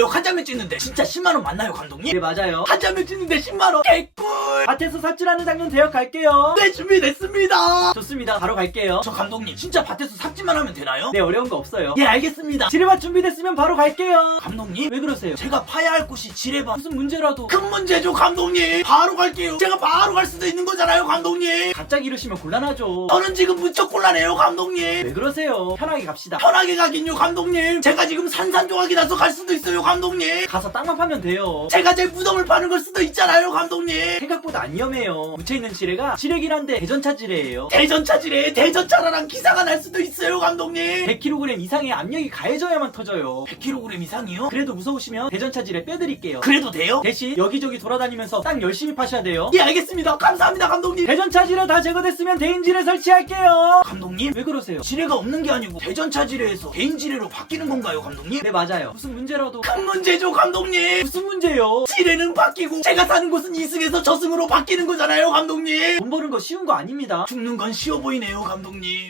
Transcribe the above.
제역 한 장면 찍는데 진짜 10만원 맞나요 감독님? 네 맞아요. 한 장면 찍는데 10만원? 개꿀 밭에서 삽질하는 장면 대역 갈게요. 네 준비됐습니다. 좋습니다. 바로 갈게요. 저 감독님 진짜 밭에서 삽질만 하면 되나요? 네 어려운 거 없어요. 예 알겠습니다. 지뢰밭 준비됐으면 바로 갈게요. 감독님? 왜 그러세요? 제가 파야 할 곳이 지뢰밭. 무슨 문제라도. 큰 문제죠 감독님. 바로 갈게요. 제가 바로 갈 수도 있는 거잖아요 감독님. 갑자기 이러시면 곤란하죠. 저는 지금 무척 곤란해요 감독님. 왜 그러세요? 편하게 갑시다. 편하게 가긴요 감독님. 제가 지금 산산조각이 나서 갈 수도 있어요 감독님. 가서 땅만 파면 돼요. 제가 제 무덤을 파는 걸 수도 있잖아요 감독님. 생각보다 안 위험해요. 묻혀있는 지뢰가 지뢰긴 한데 대전차 지뢰예요. 대전차 지뢰에 대전차라랑 기사가 날 수도 있어요 감독님! 100kg 이상의 압력이 가해져야만 터져요. 100kg 이상이요? 그래도 무서우시면 대전차 지뢰 빼드릴게요. 그래도 돼요? 대신 여기저기 돌아다니면서 땅 열심히 파셔야 돼요. 예 알겠습니다. 감사합니다 감독님! 대전차 지뢰 다 제거됐으면 대인지뢰 설치할게요! 감독님? 왜 그러세요? 지뢰가 없는 게 아니고 대전차 지뢰에서 개인 지뢰로 바뀌는 건가요 감독님? 네 맞아요. 무슨 문제라도 큰 문제죠 감독님! 무슨 문제요? 지뢰는 바뀌고 제가 사는 곳은 2승에서 저승 으로 바뀌는 거잖아요 감독님. 돈 버는 거 쉬운 거 아닙니다. 죽는 건 쉬워 보이네요 감독님